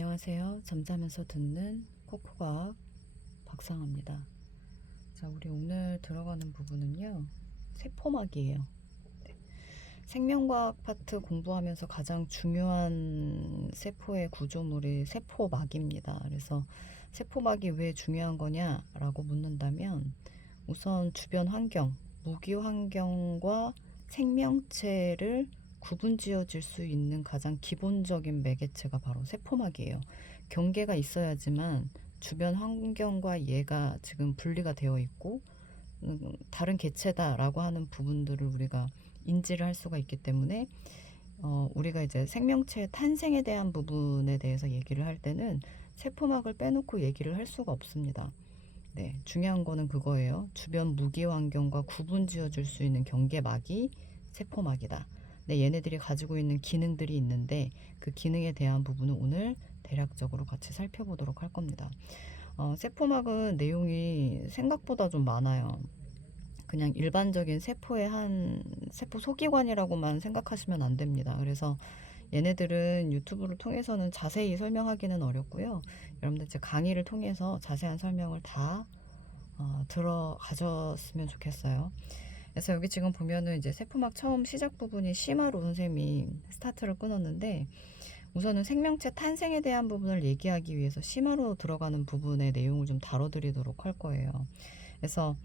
안녕하세요. 잠자면서 듣는 코코과학 박상아입니다. 자, 우리 오늘 들어가는 부분은요, 세포막이에요. 네. 생명과학 파트 공부하면서 가장 중요한 세포의 구조물이 세포막입니다. 그래서 세포막이 왜 중요한 거냐라고 묻는다면, 우선 주변 환경, 무기 환경과 생명체를 구분지어질 수 있는 가장 기본적인 매개체가 바로 세포막이에요. 경계가 있어야지만 주변 환경과 얘가 지금 분리가 되어 있고 다른 개체다라고 하는 부분들을 우리가 인지를 할 수가 있기 때문에 우리가 이제 생명체의 탄생에 대한 부분에 대해서 얘기를 할 때는 세포막을 빼놓고 얘기를 할 수가 없습니다. 네, 중요한 거는 그거예요. 주변 무기 환경과 구분 지어줄 수 있는 경계막이 세포막이다. 네, 얘네들이 가지고 있는 기능들이 있는데 그 기능에 대한 부분은 오늘 대략적으로 같이 살펴보도록 할 겁니다. 세포막은 내용이 생각보다 좀 많아요. 그냥 일반적인 세포의 한 세포 소기관이라고만 생각하시면 안 됩니다. 그래서 얘네들은 유튜브를 통해서는 자세히 설명하기는 어렵고요. 여러분들 제 강의를 통해서 자세한 설명을 다 들어가셨으면 좋겠어요. 그래서 여기 지금 보면은 이제 세포막 처음 시작 부분이 심화로 선생님이 스타트를 끊었는데, 우선은 생명체 탄생에 대한 부분을 얘기하기 위해서 심화로 들어가는 부분의 내용을 좀 다뤄드리도록 할 거예요. 그래서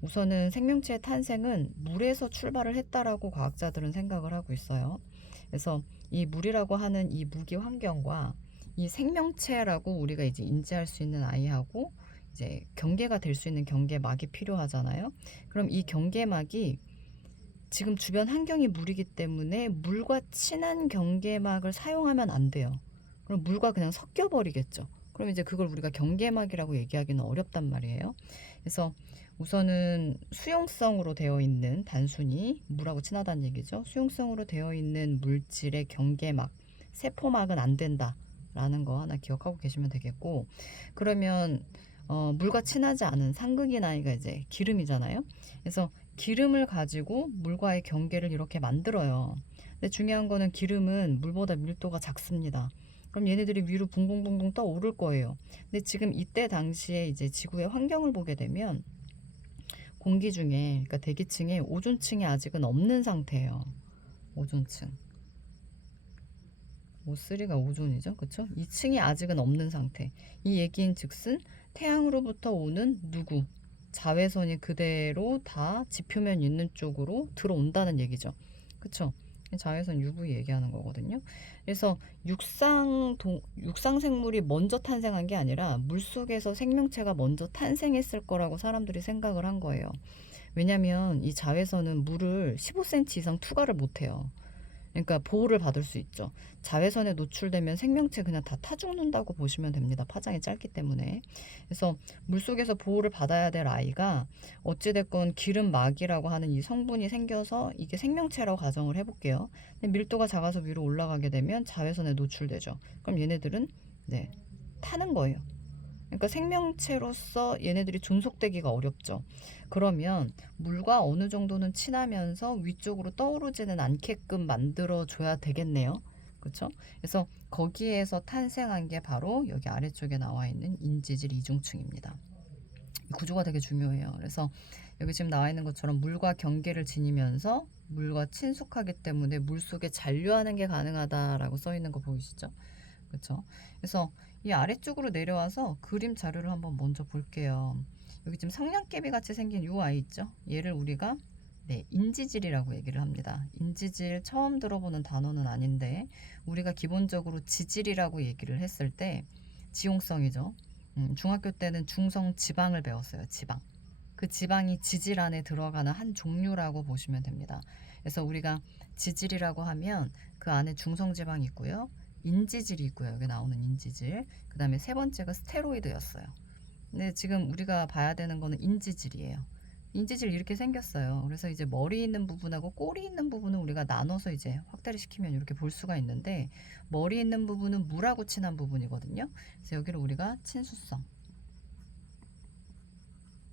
우선은 생명체의 탄생은 물에서 출발을 했다라고 과학자들은 생각을 하고 있어요. 그래서 이 물이라고 하는 이 무기 환경과 이 생명체라고 우리가 이제 인지할 수 있는 아이하고 이제 경계가 될 수 있는 경계막이 필요하잖아요. 그럼 이 경계막이 지금 주변 환경이 물이기 때문에 물과 친한 경계막을 사용하면 안 돼요. 그럼 물과 그냥 섞여 버리겠죠. 그럼 이제 그걸 우리가 경계막이라고 얘기하기는 어렵단 말이에요. 그래서 우선은 수용성으로 되어 있는, 단순히 물하고 친하다는 얘기죠. 수용성으로 되어 있는 물질의 경계막, 세포막은 안 된다라는 거 하나 기억하고 계시면 되겠고, 그러면 물과 친하지 않은 상극인 아이가 이제 기름이잖아요. 그래서 기름을 가지고 물과의 경계를 이렇게 만들어요. 근데 중요한 거는 기름은 물보다 밀도가 작습니다. 그럼 얘네들이 위로 붕붕붕붕 떠오를 거예요. 근데 지금 이때 당시에 이제 지구의 환경을 보게 되면 공기 중에, 그러니까 대기층에 오존층이 아직은 없는 상태예요. 오존층. O3가 오존이죠. 그쵸? 2층이 아직은 없는 상태. 이 얘기인 즉슨 태양으로부터 오는 누구, 자외선이 그대로 다 지표면 있는 쪽으로 들어온다는 얘기죠. 그쵸? 자외선 UV 얘기하는 거거든요. 그래서 육상 생물이 먼저 탄생한 게 아니라 물속에서 생명체가 먼저 탄생했을 거라고 사람들이 생각을 한 거예요. 왜냐면 이 자외선은 물을 15cm 이상 투과를 못 해요. 그러니까 보호를 받을 수 있죠. 자외선에 노출되면 생명체 그냥 다 타 죽는다고 보시면 됩니다. 파장이 짧기 때문에. 그래서 물속에서 보호를 받아야 될 아이가 어찌됐건 기름막이라고 하는 이 성분이 생겨서 이게 생명체라고 가정을 해볼게요. 근데 밀도가 작아서 위로 올라가게 되면 자외선에 노출되죠. 그럼 얘네들은 네, 타는 거예요. 그러니까 생명체로서 얘네들이 존속되기가 어렵죠. 그러면 물과 어느 정도는 친하면서 위쪽으로 떠오르지는 않게끔 만들어줘야 되겠네요. 그렇죠? 그래서 거기에서 탄생한 게 바로 여기 아래쪽에 나와 있는 인지질 이중층입니다. 이 구조가 되게 중요해요. 그래서 여기 지금 나와 있는 것처럼 물과 경계를 지니면서 물과 친숙하기 때문에 물속에 잔류하는 게 가능하다라고 써 있는 거 보이시죠? 그렇죠? 그래서 이 아래쪽으로 내려와서 그림 자료를 한번 먼저 볼게요. 여기 지금 성냥개비 같이 생긴 요 아이 있죠? 얘를 우리가 네, 인지질이라고 얘기를 합니다. 인지질 처음 들어보는 단어는 아닌데 우리가 기본적으로 지질이라고 얘기를 했을 때 지용성이죠. 중학교 때는 중성 지방을 배웠어요. 지방. 그 지방이 지질 안에 들어가는 한 종류라고 보시면 됩니다. 그래서 우리가 지질이라고 하면 그 안에 중성지방이 있고요. 인지질이 있고요. 여기 나오는 인지질. 그 다음에 세 번째가 스테로이드였어요. 근데 지금 우리가 봐야 되는 거는 인지질이에요. 인지질 이렇게 생겼어요. 그래서 이제 머리 있는 부분하고 꼬리 있는 부분을 우리가 나눠서 이제 확대를 시키면 이렇게 볼 수가 있는데, 머리 있는 부분은 물하고 친한 부분이거든요. 그래서 여기를 우리가 친수성,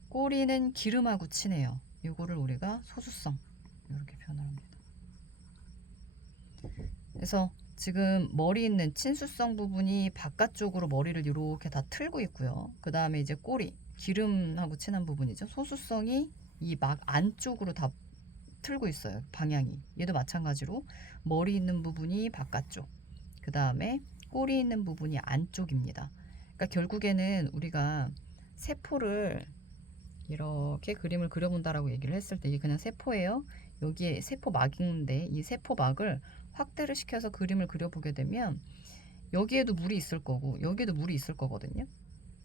꼬리는 기름하고 친해요. 이거를 우리가 소수성, 이렇게 표현을 합니다. 그래서 지금 머리 있는 친수성 부분이 바깥쪽으로 머리를 이렇게 다 틀고 있고요. 그 다음에 이제 꼬리, 기름하고 친한 부분이죠. 소수성이 이 막 안쪽으로 다 틀고 있어요. 방향이. 얘도 마찬가지로 머리 있는 부분이 바깥쪽, 그 다음에 꼬리 있는 부분이 안쪽입니다. 그러니까 결국에는 우리가 세포를 이렇게 그림을 그려본다라고 얘기를 했을 때 이게 그냥 세포예요. 여기에 세포막인데 이 세포막을 확대를 시켜서 그림을 그려보게 되면 여기에도 물이 있을 거고 여기에도 물이 있을 거거든요.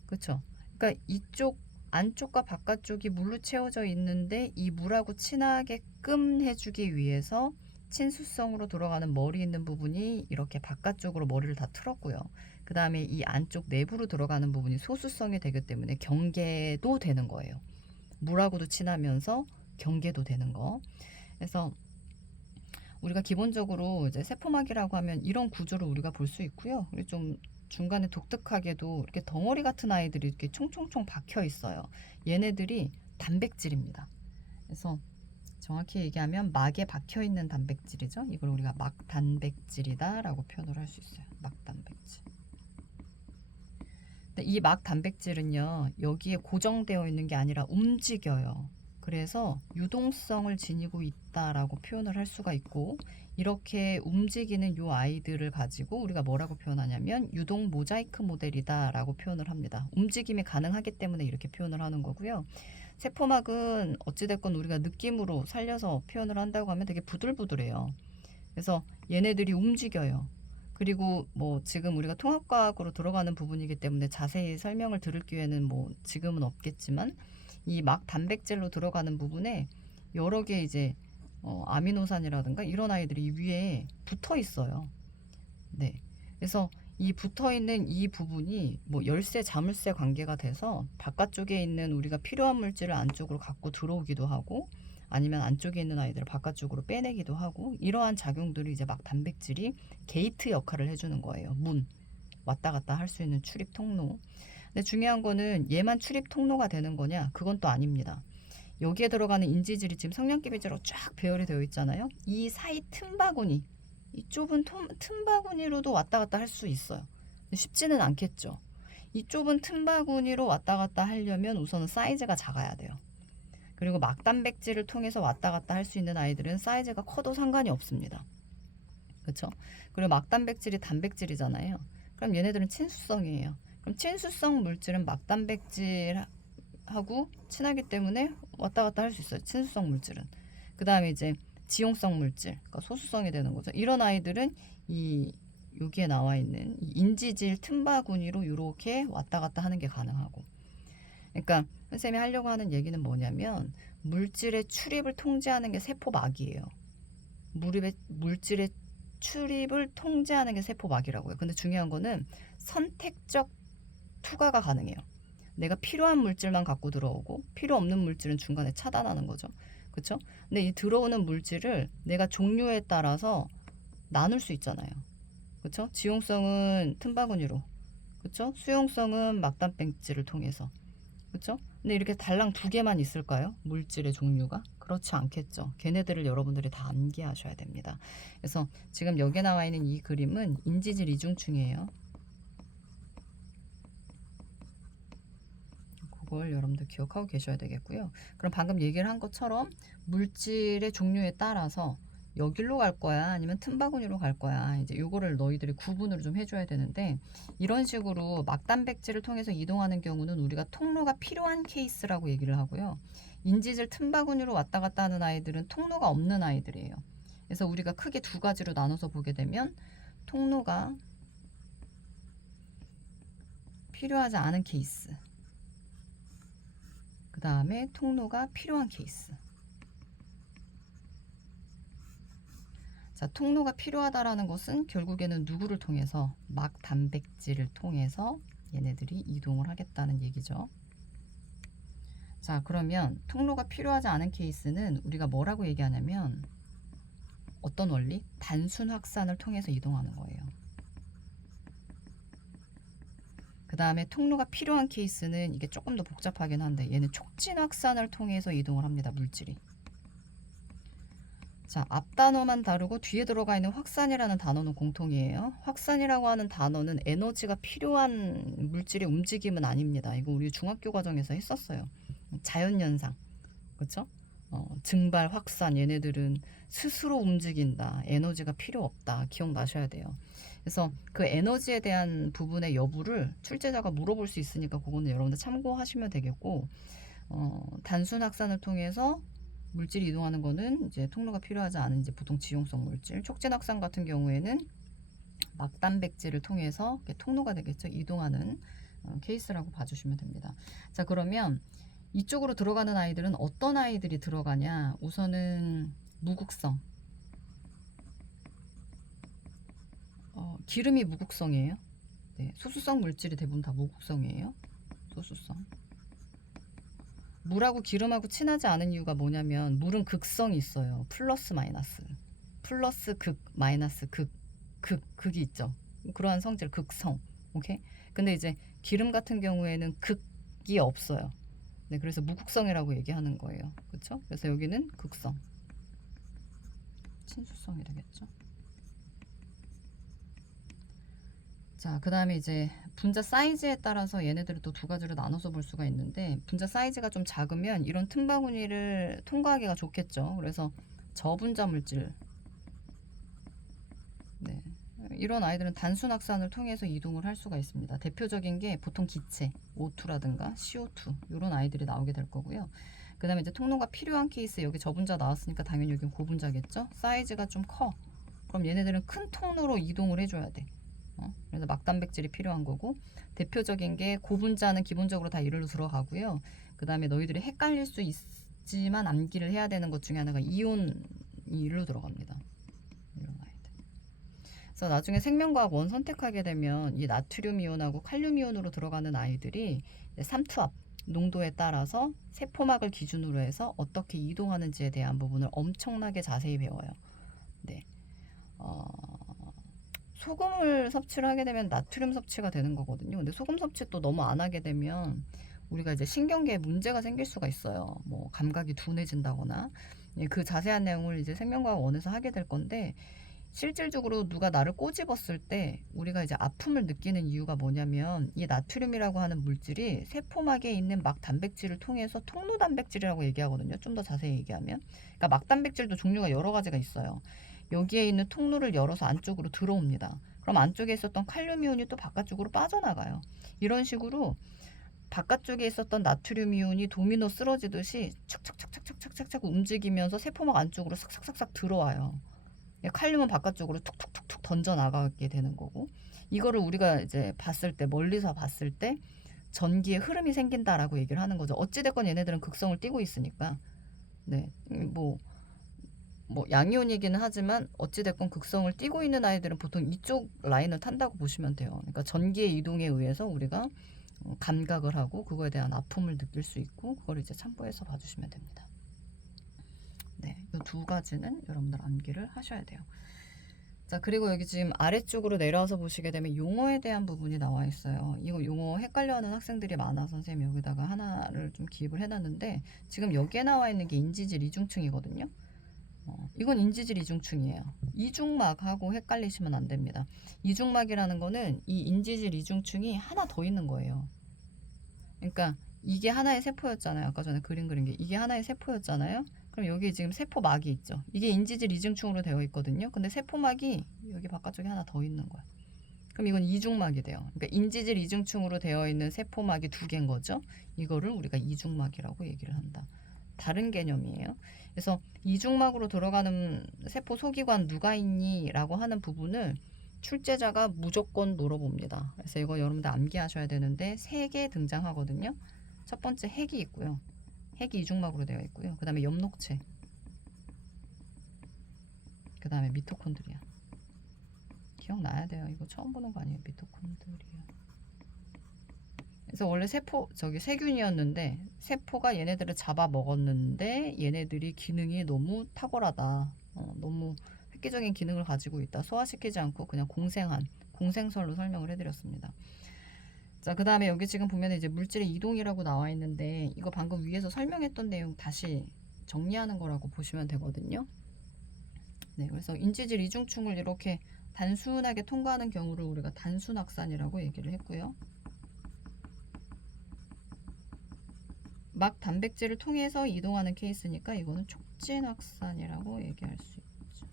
그렇죠? 그러니까 이쪽 안쪽과 바깥쪽이 물로 채워져 있는데 이 물하고 친하게끔 해주기 위해서 친수성으로 돌아가는 머리 있는 부분이 이렇게 바깥쪽으로 머리를 다 틀었고요. 그 다음에 이 안쪽 내부로 들어가는 부분이 소수성이 되기 때문에 경계도 되는 거예요. 물하고도 친하면서 경계도 되는 거. 그래서 우리가 기본적으로 이제 세포막이라고 하면 이런 구조를 우리가 볼 수 있고요. 그리고 좀 중간에 독특하게도 이렇게 덩어리 같은 아이들이 이렇게 총총총 박혀 있어요. 얘네들이 단백질입니다. 그래서 정확히 얘기하면 막에 박혀 있는 단백질이죠. 이걸 우리가 막 단백질이다라고 표현을 할 수 있어요. 막 단백질. 근데 이 막 단백질은요, 여기에 고정되어 있는 게 아니라 움직여요. 그래서 유동성을 지니고 있다라고 표현을 할 수가 있고, 이렇게 움직이는 요 아이들을 가지고 우리가 뭐라고 표현하냐면 유동 모자이크 모델이다라고 표현을 합니다. 움직임이 가능하기 때문에 이렇게 표현을 하는 거고요. 세포막은 어찌됐건 우리가 느낌으로 살려서 표현을 한다고 하면 되게 부들부들해요. 그래서 얘네들이 움직여요. 그리고 뭐 지금 우리가 통합과학으로 들어가는 부분이기 때문에 자세히 설명을 들을 기회는 뭐 지금은 없겠지만 이 막 단백질로 들어가는 부분에 여러 개 이제 아미노산이라든가 이런 아이들이 위에 붙어 있어요. 네. 그래서 이 붙어 있는 이 부분이 뭐 열쇠 자물쇠 관계가 돼서 바깥쪽에 있는 우리가 필요한 물질을 안쪽으로 갖고 들어오기도 하고 아니면 안쪽에 있는 아이들을 바깥쪽으로 빼내기도 하고 이러한 작용들이 이제 막 단백질이 게이트 역할을 해주는 거예요. 문 왔다 갔다 할 수 있는 출입 통로. 근데 중요한 거는 얘만 출입 통로가 되는 거냐? 그건 또 아닙니다. 여기에 들어가는 인지질이 지금 성냥개 비제로 쫙 배열이 되어 있잖아요. 이 사이 틈바구니, 이 좁은 틈바구니로도 왔다 갔다 할 수 있어요. 쉽지는 않겠죠. 이 좁은 틈바구니로 왔다 갔다 하려면 우선은 사이즈가 작아야 돼요. 그리고 막단백질을 통해서 왔다 갔다 할 수 있는 아이들은 사이즈가 커도 상관이 없습니다. 그렇죠? 그리고 막단백질이 단백질이잖아요. 그럼 얘네들은 친수성이에요. 그럼 친수성 물질은 막단백질하고 친하기 때문에 왔다 갔다 할 수 있어요. 친수성 물질은. 그 다음에 이제 지용성 물질, 그러니까 소수성이 되는 거죠. 이런 아이들은 이 여기에 나와 있는 이 인지질 틈바구니로 이렇게 왔다 갔다 하는 게 가능하고. 그러니까 선생님이 하려고 하는 얘기는 뭐냐면 물질의 출입을 통제하는 게 세포막이에요. 물질의 출입을 통제하는 게 세포막이라고요. 근데 중요한 거는 선택적 투과가 가능해요. 내가 필요한 물질만 갖고 들어오고 필요 없는 물질은 중간에 차단하는 거죠. 그렇죠? 근데 이 들어오는 물질을 내가 종류에 따라서 나눌 수 있잖아요. 그렇죠? 지용성은 틈바구니로, 그렇죠? 수용성은 막단백질을 통해서, 그렇죠? 근데 이렇게 달랑 두 개만 있을까요? 물질의 종류가? 그렇지 않겠죠. 걔네들을 여러분들이 다 암기하셔야 됩니다. 그래서 지금 여기에 나와 있는 이 그림은 인지질 이중충이에요. 그걸 여러분들 기억하고 계셔야 되겠고요. 그럼 방금 얘기를 한 것처럼 물질의 종류에 따라서 여기로 갈 거야 아니면 틈바구니로 갈 거야 이제 요거를 너희들이 구분을 좀 해줘야 되는데 이런 식으로 막단백질을 통해서 이동하는 경우는 우리가 통로가 필요한 케이스라고 얘기를 하고요. 인지질 틈바구니로 왔다 갔다 하는 아이들은 통로가 없는 아이들이에요. 그래서 우리가 크게 두 가지로 나눠서 보게 되면 통로가 필요하지 않은 케이스, 그 다음에 통로가 필요한 케이스. 자, 통로가 필요하다라는 것은 결국에는 누구를 통해서? 막 단백질을 통해서 얘네들이 이동을 하겠다는 얘기죠. 자, 그러면 통로가 필요하지 않은 케이스는 우리가 뭐라고 얘기하냐면 어떤 원리? 단순 확산을 통해서 이동하는 거예요. 그 다음에 통로가 필요한 케이스는 이게 조금 더 복잡하긴 한데 얘는 촉진 확산을 통해서 이동을 합니다. 물질이. 자, 앞 단어만 다르고 뒤에 들어가 있는 확산이라는 단어는 공통이에요. 확산이라고 하는 단어는 에너지가 필요한 물질의 움직임은 아닙니다. 이거 우리 중학교 과정에서 했었어요. 자연현상. 그렇죠? 증발, 확산 얘네들은 스스로 움직인다. 에너지가 필요 없다. 기억나셔야 돼요. 그래서 그 에너지에 대한 부분의 여부를 출제자가 물어볼 수 있으니까 그거는 여러분들 참고하시면 되겠고 단순 확산을 통해서 물질이 이동하는 거는 이제 통로가 필요하지 않은 이제 보통 지용성 물질. 촉진 확산 같은 경우에는 막단백질을 통해서 통로가 되겠죠. 이동하는 케이스라고 봐주시면 됩니다. 자, 그러면 이쪽으로 들어가는 아이들은 어떤 아이들이 들어가냐? 우선은 무극성. 기름이 무극성이에요. 네, 소수성 물질이 대부분 다 무극성이에요. 소수성. 물하고 기름하고 친하지 않은 이유가 뭐냐면 물은 극성이 있어요. 플러스 마이너스. 플러스 극, 마이너스 극, 극이 있죠. 그러한 성질, 극성. 오케이? 근데 이제 기름 같은 경우에는 극이 없어요. 네, 그래서 무극성이라고 얘기하는 거예요. 그렇죠? 그래서 여기는 극성. 친수성이 되겠죠. 자, 그 다음에 이제 분자 사이즈에 따라서 얘네들을 또 두 가지로 나눠서 볼 수가 있는데 분자 사이즈가 좀 작으면 이런 틈바구니를 통과하기가 좋겠죠. 그래서 저분자 물질, 네, 이런 아이들은 단순 확산을 통해서 이동을 할 수가 있습니다. 대표적인 게 보통 기체, O2라든가 CO2 이런 아이들이 나오게 될 거고요. 그 다음에 이제 통로가 필요한 케이스, 여기 저분자 나왔으니까 당연히 여기 고분자겠죠. 사이즈가 좀 커. 그럼 얘네들은 큰 통로로 이동을 해줘야 돼. 그래서 막단백질이 필요한 거고, 대표적인 게 고분자는 기본적으로 다 이리로 들어가고요. 그 다음에 너희들이 헷갈릴 수 있지만 암기를 해야 되는 것 중에 하나가 이온이 이리로 들어갑니다. 이런 아이들. 그래서 나중에 생명과학 원 선택하게 되면 이 나트륨 이온하고 칼륨 이온으로 들어가는 아이들이 삼투압 농도에 따라서 세포막을 기준으로 해서 어떻게 이동하는지에 대한 부분을 엄청나게 자세히 배워요. 네. 소금을 섭취를 하게 되면 나트륨 섭취가 되는 거거든요. 근데 소금 섭취 또 너무 안 하게 되면 우리가 이제 신경계에 문제가 생길 수가 있어요. 뭐 감각이 둔해진다거나. 그 자세한 내용을 이제 생명과학 원에서 하게 될 건데, 실질적으로 누가 나를 꼬집었을 때 우리가 이제 아픔을 느끼는 이유가 뭐냐면 이 나트륨이라고 하는 물질이 세포막에 있는 막 단백질을 통해서 통로 단백질이라고 얘기하거든요. 좀 더 자세히 얘기하면. 그러니까 막 단백질도 종류가 여러 가지가 있어요. 여기에 있는 통로를 열어서 안쪽으로 들어옵니다. 그럼 안쪽에 있었던 칼륨 이온이 또 바깥쪽으로 빠져나가요. 이런 식으로 바깥쪽에 있었던 나트륨 이온이 도미노 쓰러지듯이 착착착착착착착 움직이면서 세포막 안쪽으로 싹싹싹싹 들어와요. 칼륨은 바깥쪽으로 툭툭툭툭 던져 나가게 되는 거고, 이거를 우리가 이제 봤을 때, 멀리서 봤을 때 전기의 흐름이 생긴다라고 얘기를 하는 거죠. 어찌됐건 얘네들은 극성을 띠고 있으니까. 네, 뭐 양이온이기는 하지만 어찌됐건 극성을 띠고 있는 아이들은 보통 이쪽 라인을 탄다고 보시면 돼요. 그러니까 전기의 이동에 의해서 우리가 감각을 하고 그거에 대한 아픔을 느낄 수 있고, 그걸 이제 참고해서 봐주시면 됩니다. 네, 이 두 가지는 여러분들 암기를 하셔야 돼요. 자, 그리고 여기 지금 아래쪽으로 내려와서 보시게 되면 용어에 대한 부분이 나와 있어요. 이거 용어 헷갈려하는 학생들이 많아서 선생님이 여기다가 하나를 좀 기입을 해놨는데, 지금 여기에 나와 있는 게 인지질 이중층이거든요. 이건 인지질 이중층이에요. 이중막하고 헷갈리시면 안 됩니다. 이중막이라는 거는 이 인지질 이중층이 하나 더 있는 거예요. 그러니까 이게 하나의 세포였잖아요. 아까 전에 그린 게 이게 하나의 세포였잖아요. 그럼 여기 지금 세포막이 있죠. 이게 인지질 이중층으로 되어 있거든요. 근데 세포막이 여기 바깥쪽에 하나 더 있는 거야. 그럼 이건 이중막이 돼요. 그러니까 인지질 이중층으로 되어 있는 세포막이 두 개인 거죠. 이거를 우리가 이중막이라고 얘기를 한다. 다른 개념이에요. 그래서 이중막으로 들어가는 세포 소기관 누가 있니? 라고 하는 부분을 출제자가 무조건 물어봅니다. 그래서 이거 여러분들 암기하셔야 되는데 3개 등장하거든요. 첫 번째 핵이 있고요. 핵이 이중막으로 되어 있고요. 그 다음에 엽록체, 그 다음에 미토콘드리아. 기억나야 돼요. 이거 처음 보는 거 아니에요. 미토콘드리아. 그래서 원래 세균이었는데 세포가 얘네들을 잡아먹었는데 얘네들이 기능이 너무 탁월하다. 너무 획기적인 기능을 가지고 있다. 소화시키지 않고 그냥 공생설로 설명을 해드렸습니다. 자, 그 다음에 여기 지금 보면 이제 물질의 이동이라고 나와 있는데, 이거 방금 위에서 설명했던 내용 다시 정리하는 거라고 보시면 되거든요. 네, 그래서 인지질 이중충을 이렇게 단순하게 통과하는 경우를 우리가 단순확산이라고 얘기를 했고요. 막 단백질을 통해서 이동하는 케이스니까 이거는 촉진확산이라고 얘기할 수 있죠.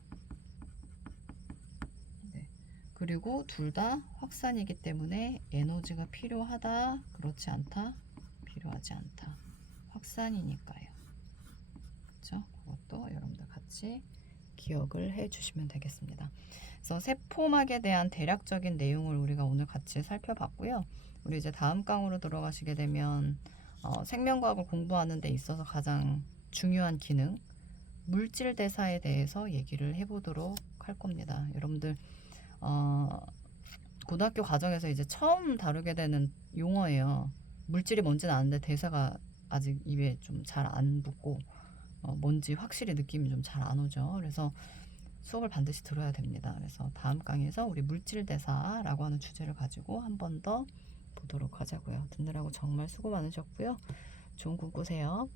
네. 그리고 둘 다 확산이기 때문에 에너지가 필요하다, 그렇지 않다, 필요하지 않다. 확산이니까요. 그렇죠? 그것도 여러분들 같이 기억을 해 주시면 되겠습니다. 그래서 세포막에 대한 대략적인 내용을 우리가 오늘 같이 살펴봤고요. 우리 이제 다음 강으로 들어가시게 되면 생명과학을 공부하는 데 있어서 가장 중요한 기능, 물질 대사에 대해서 얘기를 해보도록 할 겁니다. 여러분들 고등학교 과정에서 이제 처음 다루게 되는 용어예요. 물질이 뭔지는 아는데 대사가 아직 입에 좀 잘 안 붙고 뭔지 확실히 느낌이 좀 잘 안 오죠. 그래서 수업을 반드시 들어야 됩니다. 그래서 다음 강의에서 우리 물질 대사라고 하는 주제를 가지고 한 번 더 보도록 하자고요. 듣느라고 정말 수고 많으셨고요. 좋은 꿈 꾸세요.